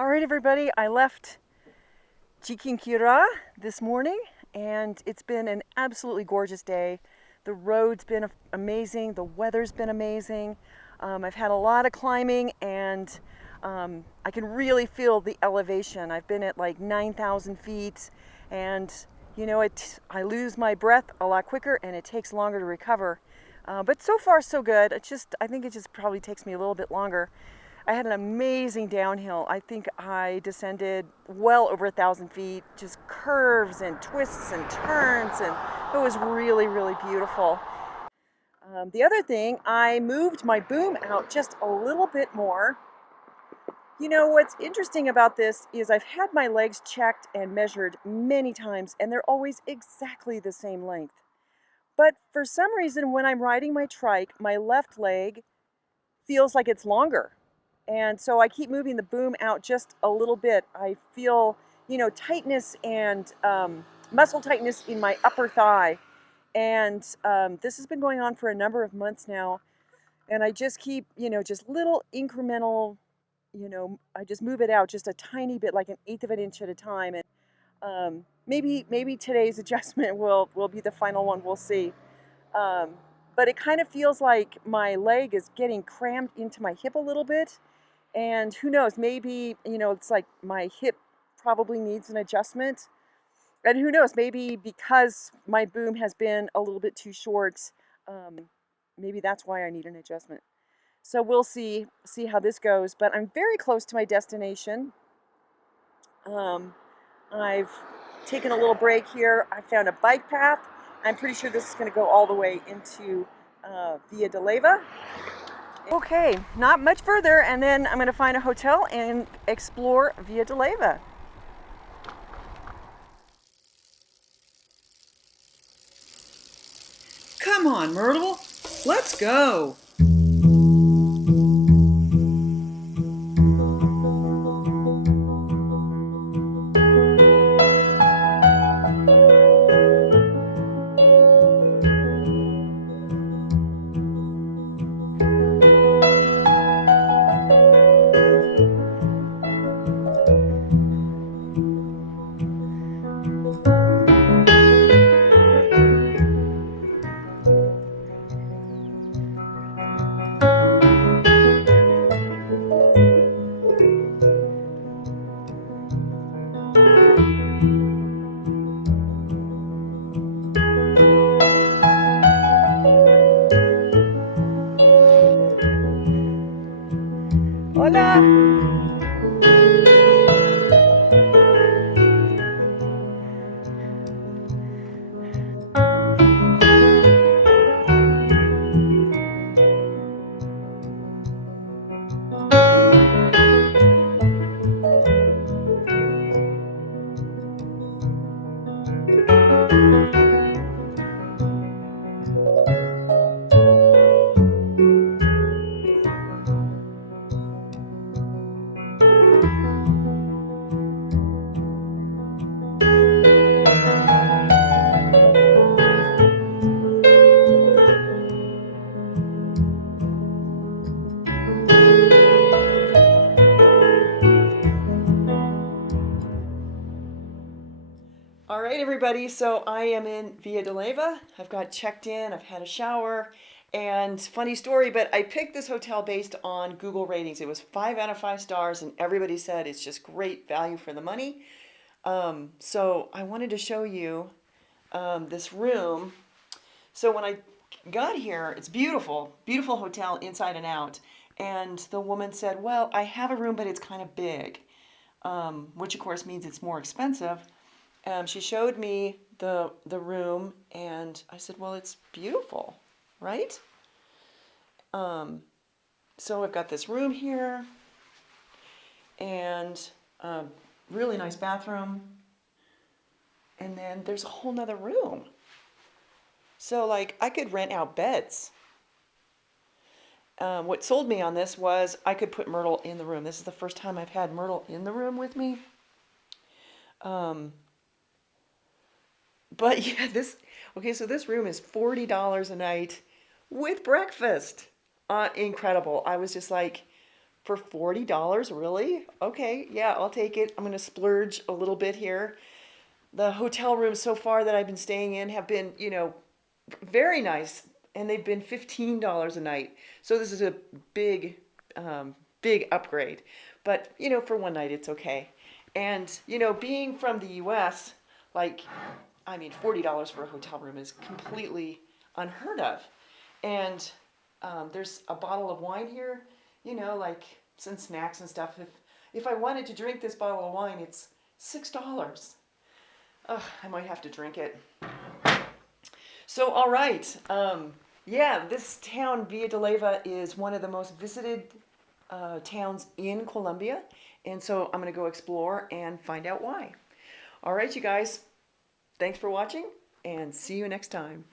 All right, everybody, I left Chiquinquira this morning and it's been an absolutely gorgeous day. The road's been amazing, the weather's been amazing. I've had a lot of climbing and I can really feel the elevation. I've been at like 9,000 feet and I lose my breath a lot quicker and it takes longer to recover. But so far so good. I think it just probably takes me a little bit longer. I had an amazing downhill. I think I descended well over 1,000 feet, just curves and twists and turns, and it was really, really beautiful. The other thing, I moved my boom out just a little bit more. What's interesting about this is I've had my legs checked and measured many times, and they're always exactly the same length. But for some reason, when I'm riding my trike, my left leg feels like it's longer. And so I keep moving the boom out just a little bit. I feel, tightness and muscle tightness in my upper thigh. And this has been going on for a number of months now. And I just keep, just little incremental, I just move it out just a tiny bit, like 1/8 of an inch at a time. And maybe today's adjustment will be the final one. We'll see. But it kind of feels like my leg is getting crammed into my hip a little bit. And who knows, maybe, it's like my hip probably needs an adjustment. And who knows, maybe because my boom has been a little bit too short, maybe that's why I need an adjustment. So we'll see how this goes. But I'm very close to my destination. I've taken a little break here. I found a bike path. I'm pretty sure this is going to go all the way into Via de Leyva. Okay, not much further, and then I'm going to find a hotel and explore Via de Leyva. Come on, Myrtle. Let's go. Hola! All right, everybody, so I am in Via de Leyva. I've got checked in, I've had a shower, and funny story, but I picked this hotel based on Google ratings. It was 5 out of 5 stars, and everybody said it's just great value for the money. So I wanted to show you this room. So when I got here, it's beautiful, beautiful hotel inside and out. And the woman said, well, I have a room, but it's kind of big, which of course means it's more expensive. She showed me the room, and I said, well, it's beautiful, right? So I've got this room here, and a really nice bathroom, and then there's a whole nother room. So, like, I could rent out beds. What sold me on this was I could put Myrtle in the room. This is the first time I've had Myrtle in the room with me. But yeah, so this room is $40 a night with breakfast. Incredible. I was just like, For $40, really? Okay, yeah, I'll take it. I'm gonna splurge a little bit here. The hotel rooms so far that I've been staying in have been, very nice, and they've been $15 a night. So this is a big, big upgrade. But, for one night, it's okay. And, being from the US, like, I mean, $40 for a hotel room is completely unheard of. And there's a bottle of wine here, like some snacks and stuff. If I wanted to drink this bottle of wine, it's $6. Ugh, I might have to drink it. So, all right. Yeah, this town, Villa de Leyva, is one of the most visited towns in Colombia. And so I'm going to go explore and find out why. All right, you guys. Thanks for watching, and see you next time.